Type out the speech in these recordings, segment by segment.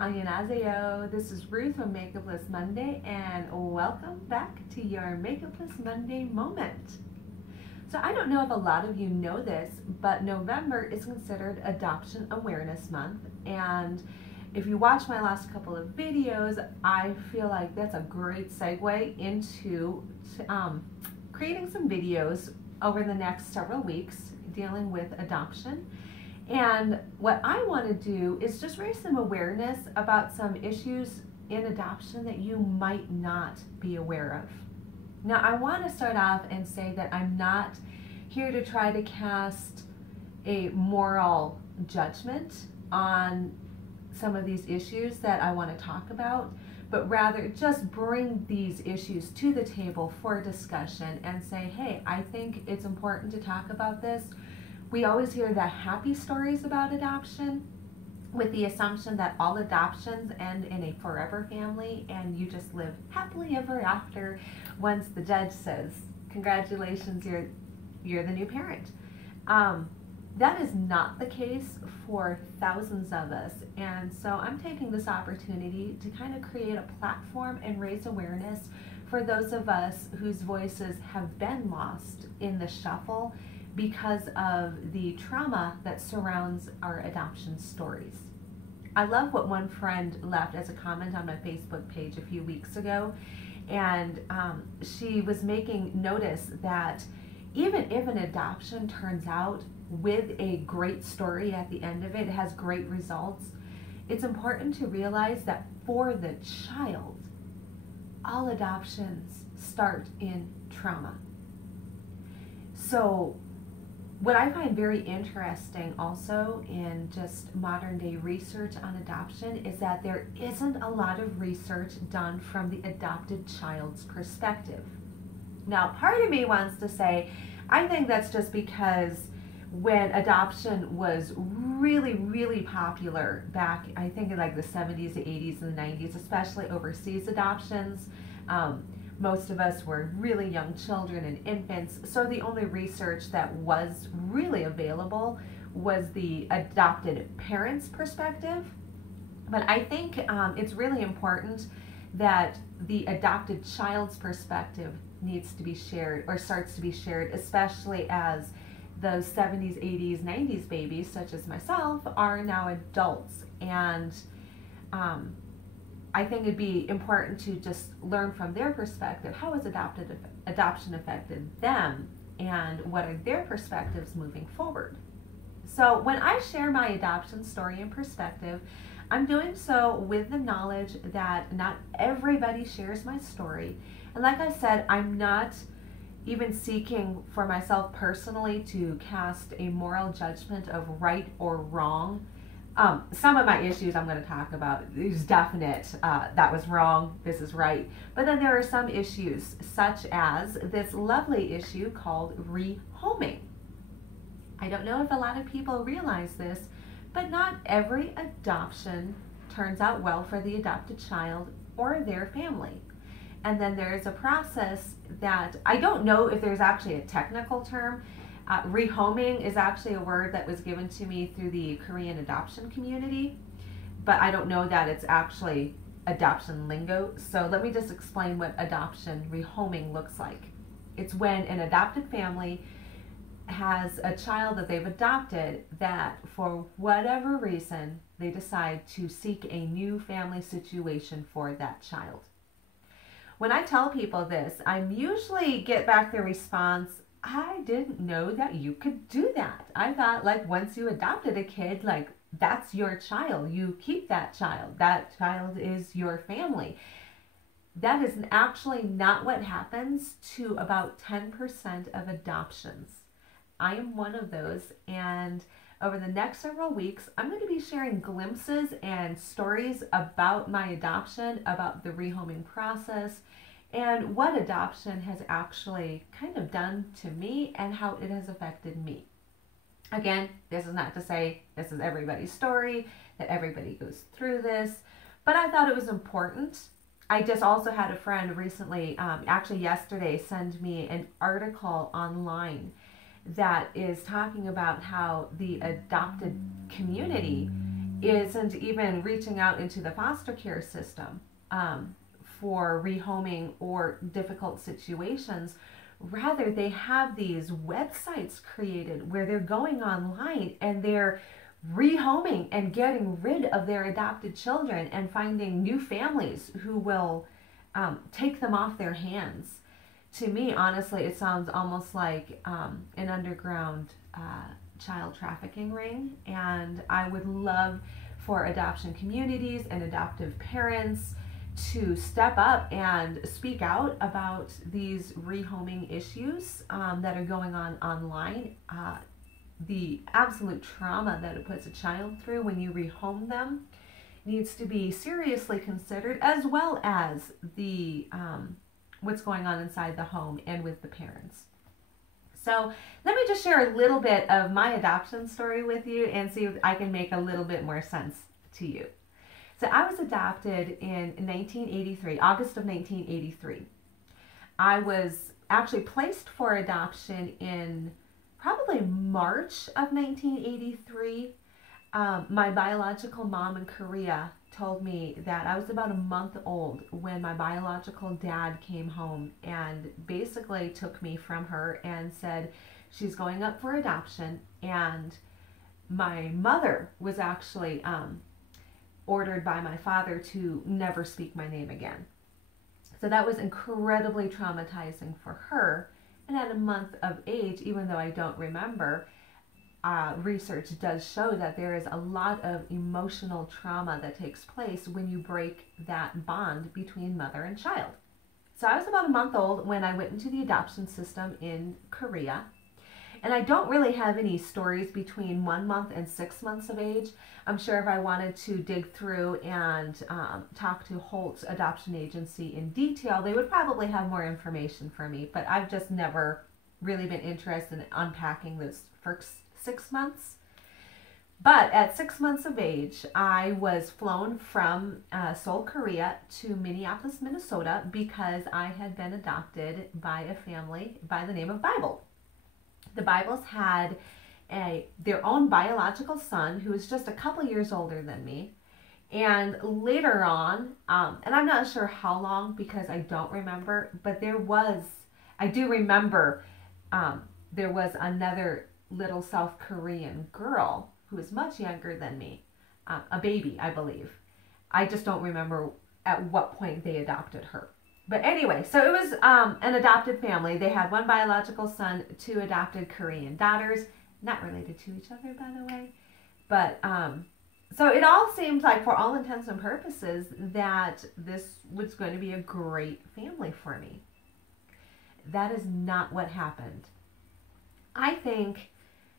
Annyeonghaseyo. This is Ruth from Makeupless Monday, and welcome back to your Makeupless Monday moment. So I don't know if a lot of you know this, but November is considered Adoption Awareness Month, and if you watch my last couple of videos, I feel like that's a great segue into creating some videos over the next several weeks dealing with adoption. And what I want to do is just raise some awareness about some issues in adoption that you might not be aware of. Now, I want to start off and say that I'm not here to try to cast a moral judgment on some of these issues that I want to talk about, but rather just bring these issues to the table for discussion and say, hey, I think it's important to talk about this. We always hear the happy stories about adoption with the assumption that all adoptions end in a forever family and you just live happily ever after once the judge says, congratulations, you're the new parent. That is not the case for thousands of us, and so I'm taking this opportunity to kind of create a platform and raise awareness for those of us whose voices have been lost in the shuffle because of the trauma that surrounds our adoption stories. I love what one friend left as a comment on my Facebook page a few weeks ago, and she was making notice that even if an adoption turns out with a great story at the end of it, it has great results, it's important to realize that for the child, all adoptions start in trauma. So what I find very interesting also in just modern day research on adoption is that there isn't a lot of research done from the adopted child's perspective. Now, part of me wants to say, I think that's just because when adoption was really, really popular back, I think in like the 70s, the 80s, and the 90s, especially overseas adoptions, most of us were really young children and infants, so the only research that was really available was the adopted parent's perspective. But I think it's really important that the adopted child's perspective needs to be shared or starts to be shared, especially as those 70s, 80s, 90s babies, such as myself, are now adults. And I think it'd be important to just learn from their perspective, how has adoption affected them and what are their perspectives moving forward. So when I share my adoption story and perspective, I'm doing so with the knowledge that not everybody shares my story. And like I said, I'm not even seeking for myself personally to cast a moral judgment of right or wrong. Some of my issues I'm going to talk about is definite, that was wrong, this is right. But then there are some issues, such as this lovely issue called rehoming. I don't know if a lot of people realize this, but not every adoption turns out well for the adopted child or their family. And then there's a process that, I don't know if there's actually a technical term. Rehoming is actually a word that was given to me through the Korean adoption community, but I don't know that it's actually adoption lingo. So let me just explain what adoption rehoming looks like. It's when an adopted family has a child that they've adopted that for whatever reason they decide to seek a new family situation for that child. When I tell people this, I usually get back the response, I didn't know that you could do that. I thought like once you adopted a kid, like that's your child. You keep that child. That child is your family. That is actually not what happens to about 10% of adoptions. I am one of those, and over the next several weeks, I'm going to be sharing glimpses and stories about my adoption, about the rehoming process, and what adoption has actually kind of done to me and how it has affected me. Again, this is not to say this is everybody's story, that everybody goes through this, but I thought it was important. I just also had a friend recently, actually yesterday, send me an article online that is talking about how the adopted community isn't even reaching out into the foster care system for rehoming or difficult situations. Rather, they have these websites created where they're going online and they're rehoming and getting rid of their adopted children and finding new families who will take them off their hands. To me, honestly, it sounds almost like an underground child trafficking ring, and I would love for adoption communities and adoptive parents to step up and speak out about these rehoming issues that are going on online. The absolute trauma that it puts a child through when you rehome them needs to be seriously considered, as well as the what's going on inside the home and with the parents. So let me just share a little bit of my adoption story with you and see if I can make a little bit more sense to you. So I was adopted in 1983, August of 1983. I was actually placed for adoption in probably March of 1983. My biological mom in Korea told me that I was about a month old when my biological dad came home and basically took me from her and said she's going up for adoption. And my mother was actually ordered by my father to never speak my name again. So that was incredibly traumatizing for her. And at a month of age, even though I don't remember, research does show that there is a lot of emotional trauma that takes place when you break that bond between mother and child. So I was about a month old when I went into the adoption system in Korea. And I don't really have any stories between 1 month and 6 months of age. I'm sure if I wanted to dig through and talk to Holt's adoption agency in detail, they would probably have more information for me. But I've just never really been interested in unpacking those first 6 months. But at 6 months of age, I was flown from Seoul, Korea to Minneapolis, Minnesota, because I had been adopted by a family by the name of Bible. The Bibles had their own biological son who was just a couple years older than me. And later on, and I'm not sure how long because I don't remember, but I do remember there was another little South Korean girl who was much younger than me, a baby, I believe. I just don't remember at what point they adopted her. But anyway, so it was an adopted family. They had one biological son, 2 adopted Korean daughters, not related to each other, by the way. But so it all seemed like, for all intents and purposes, that this was going to be a great family for me. That is not what happened. I think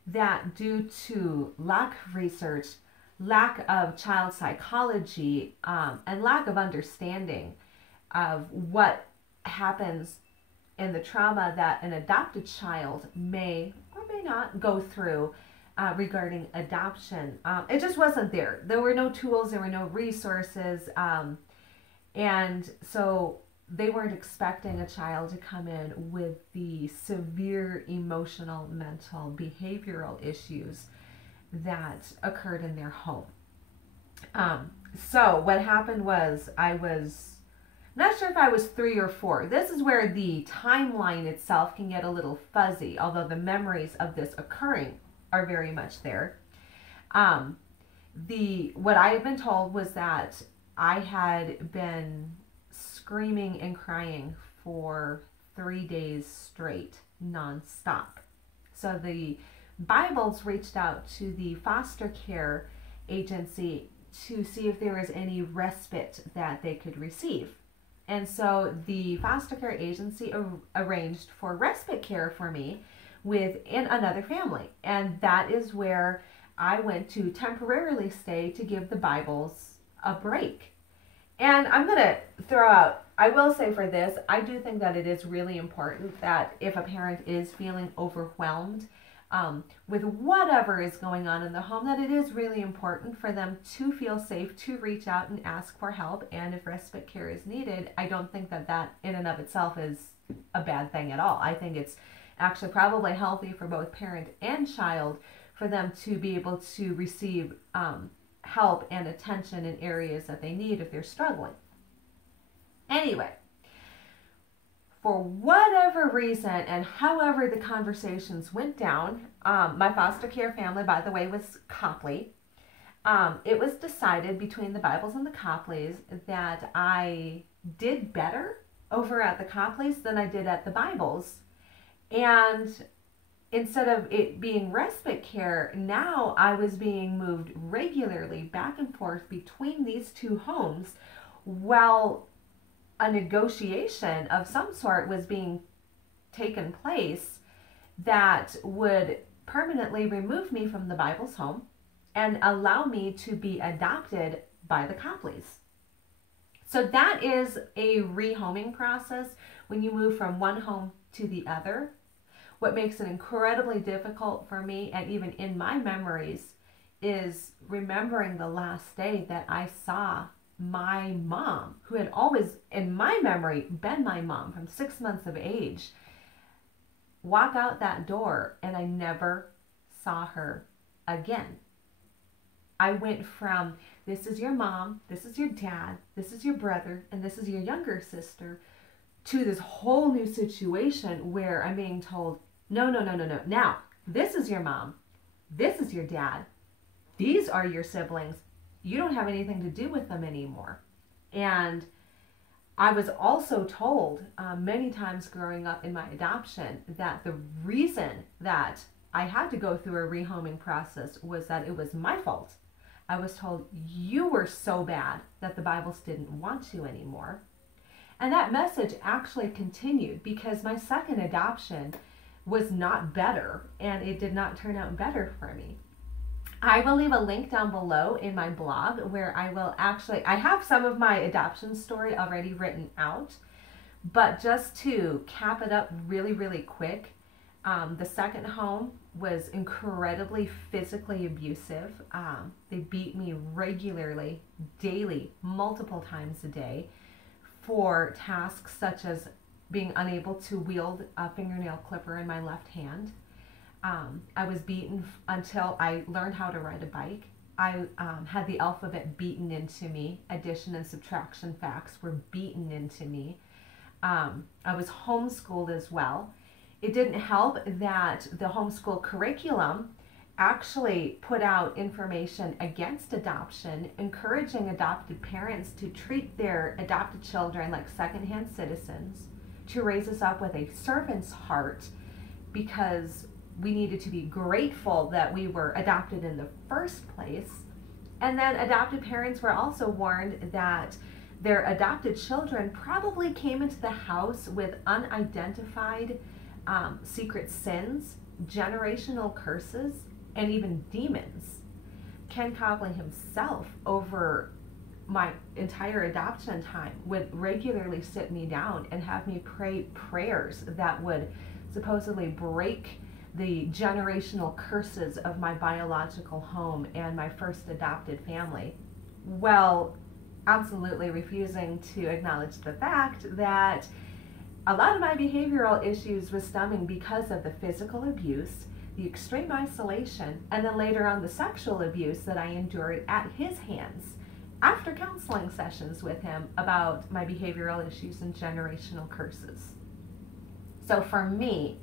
that due to lack of research, lack of child psychology, and lack of understanding of what happens and the trauma that an adopted child may or may not go through regarding adoption. It just wasn't there. There were no tools, there were no resources, and so they weren't expecting a child to come in with the severe emotional, mental, behavioral issues that occurred in their home. So what happened was, I was not sure if I was 3 or 4. This is where the timeline itself can get a little fuzzy, although the memories of this occurring are very much there. What I had been told was that I had been screaming and crying for 3 days straight, nonstop. So the Bibles reached out to the foster care agency to see if there was any respite that they could receive. And so the foster care agency arranged for respite care for me within another family. And that is where I went to temporarily stay to give the Bibles a break. And I'm going to throw out, I will say for this, I do think that it is really important that if a parent is feeling overwhelmed with whatever is going on in the home, that it is really important for them to feel safe to reach out and ask for help. And if respite care is needed, I don't think that that in and of itself is a bad thing at all. I think it's actually probably healthy for both parent and child for them to be able to receive help and attention in areas that they need if they're struggling. Anyway, for whatever reason and however the conversations went down, my foster care family, by the way, was Copley. It was decided between the Bibles and the Copleys that I did better over at the Copleys than I did at the Bibles. And instead of it being respite care, now I was being moved regularly back and forth between these two homes while a negotiation of some sort was being taken place that would permanently remove me from the Bible's home and allow me to be adopted by the Copleys. So that is a rehoming process when you move from one home to the other. What makes it incredibly difficult for me, and even in my memories, is remembering the last day that I saw my mom, who had always, in my memory, been my mom from 6 months of age, walk out that door, and I never saw her again. I went from, this is your mom, this is your dad, this is your brother, and this is your younger sister, to this whole new situation where I'm being told, no. Now, this is your mom, this is your dad, these are your siblings, you don't have anything to do with them anymore. And I was also told many times growing up in my adoption that the reason that I had to go through a rehoming process was that it was my fault. I was told, you were so bad that the Bibles didn't want you anymore. And that message actually continued because my second adoption was not better, and it did not turn out better for me. I will leave a link down below in my blog where I have some of my adoption story already written out, but just to cap it up really, really quick, the second home was incredibly physically abusive. They beat me regularly, daily, multiple times a day for tasks such as being unable to wield a fingernail clipper in my left hand. I was beaten until I learned how to ride a bike. I had the alphabet beaten into me. Addition and subtraction facts were beaten into me. I was homeschooled as well. It didn't help that the homeschool curriculum actually put out information against adoption, encouraging adopted parents to treat their adopted children like secondhand citizens, to raise us up with a servant's heart, because we needed to be grateful that we were adopted in the first place. And then adopted parents were also warned that their adopted children probably came into the house with unidentified secret sins, generational curses, and even demons. Ken Copley himself, over my entire adoption time, would regularly sit me down and have me pray prayers that would supposedly break the generational curses of my biological home and my first adopted family. Well, absolutely refusing to acknowledge the fact that a lot of my behavioral issues was stemming because of the physical abuse, the extreme isolation, and then later on the sexual abuse that I endured at his hands after counseling sessions with him about my behavioral issues and generational curses. So for me,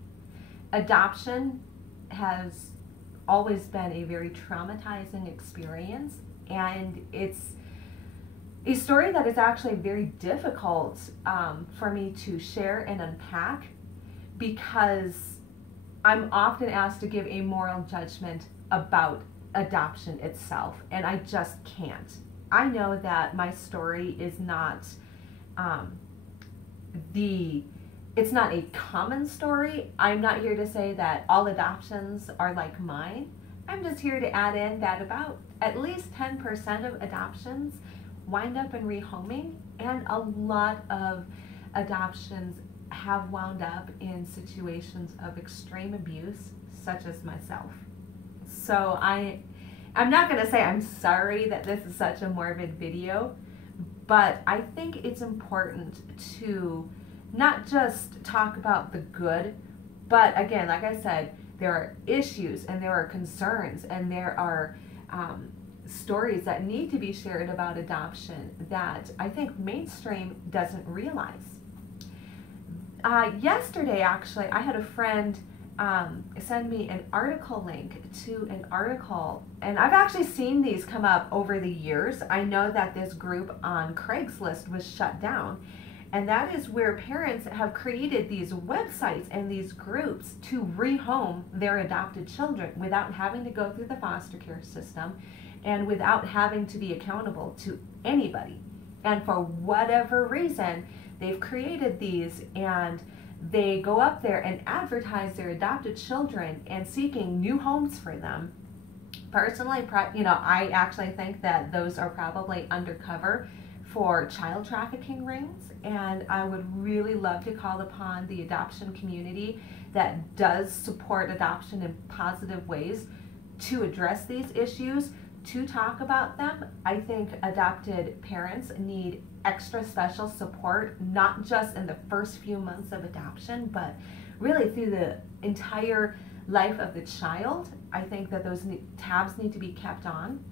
adoption has always been a very traumatizing experience, and it's a story that is actually very difficult for me to share and unpack, because I'm often asked to give a moral judgment about adoption itself, and I just can't. I know that my story is not it's not a common story. I'm not here to say that all adoptions are like mine. I'm just here to add in that about at least 10% of adoptions wind up in rehoming, and a lot of adoptions have wound up in situations of extreme abuse, such as myself. So I'm not going to say I'm sorry that this is such a morbid video, but I think it's important to not just talk about the good, but again, like I said, there are issues and there are concerns and there are stories that need to be shared about adoption that I think mainstream doesn't realize. Yesterday, actually, I had a friend send me an article link to an article, and I've actually seen these come up over the years. I know that this group on Craigslist was shut down, and that is where parents have created these websites and these groups to rehome their adopted children without having to go through the foster care system and without having to be accountable to anybody. And for whatever reason, they've created these, and they go up there and advertise their adopted children and seeking new homes for them. Personally, I actually think that those are probably undercover for child trafficking rings, and I would really love to call upon the adoption community that does support adoption in positive ways to address these issues, to talk about them. I think adopted parents need extra special support, not just in the first few months of adoption, but really through the entire life of the child. I think that those tabs need to be kept on.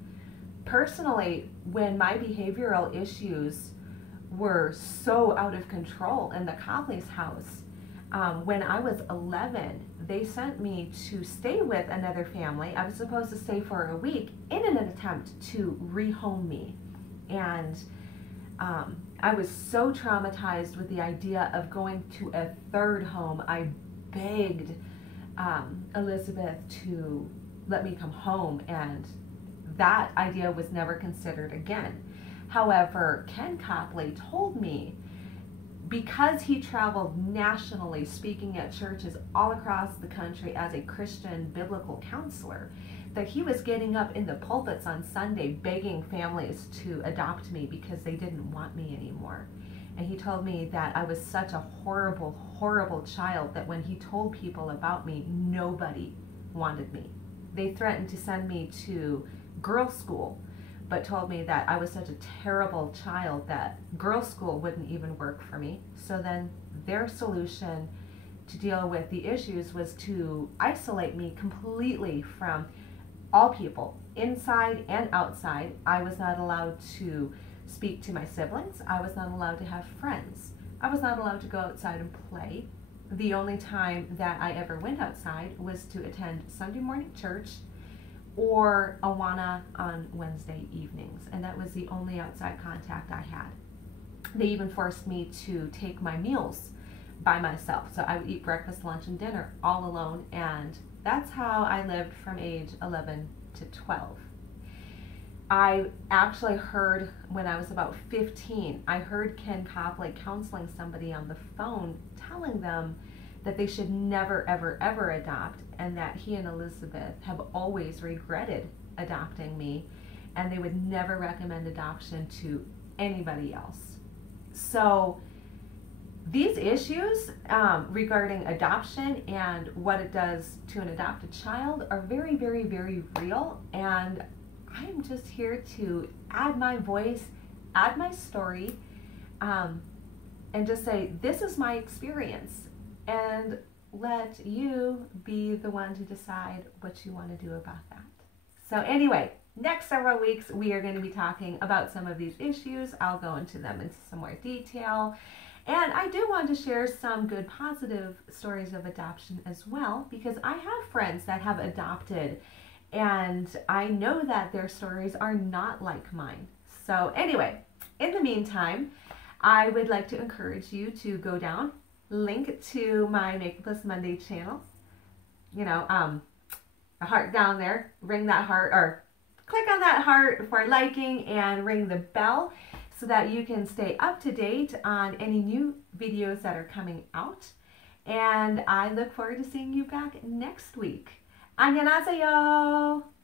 Personally, when my behavioral issues were so out of control in the Copley's house, when I was 11, they sent me to stay with another family. I was supposed to stay for a week in an attempt to rehome me. And I was so traumatized with the idea of going to a third home. I begged Elizabeth to let me come home, and that idea was never considered again. However, Ken Copley told me, because he traveled nationally speaking at churches all across the country as a Christian biblical counselor, that he was getting up in the pulpits on Sunday begging families to adopt me because they didn't want me anymore. And he told me that I was such a horrible, horrible child that when he told people about me, nobody wanted me. They threatened to send me to girls' school, but told me that I was such a terrible child that girls' school wouldn't even work for me. So then their solution to deal with the issues was to isolate me completely from all people, inside and outside. I was not allowed to speak to my siblings. I was not allowed to have friends. I was not allowed to go outside and play. The only time that I ever went outside was to attend Sunday morning church or Awana on Wednesday evenings, and that was the only outside contact I had. They even forced me to take my meals by myself, so I would eat breakfast, lunch, and dinner all alone, and that's how I lived from age 11 to 12. I actually heard, when I was about 15, I heard Ken Copley counseling somebody on the phone, telling them that they should never, ever, ever adopt, and that he and Elizabeth have always regretted adopting me, and they would never recommend adoption to anybody else. So these issues regarding adoption and what it does to an adopted child are very, very, very real, and I'm just here to add my voice, add my story, and just say, this is my experience, and let you be the one to decide what you want to do about that. So anyway, next several weeks, we are going to be talking about some of these issues. I'll go into them in some more detail. And I do want to share some good positive stories of adoption as well, because I have friends that have adopted, and I know that their stories are not like mine. So anyway, in the meantime, I would like to encourage you to go down, link to my Makeupless Monday channel, a heart down there, ring that heart, or click on that heart for liking, and ring the bell so that you can stay up to date on any new videos that are coming out. And I look forward to seeing you back next week. 안녕하세요.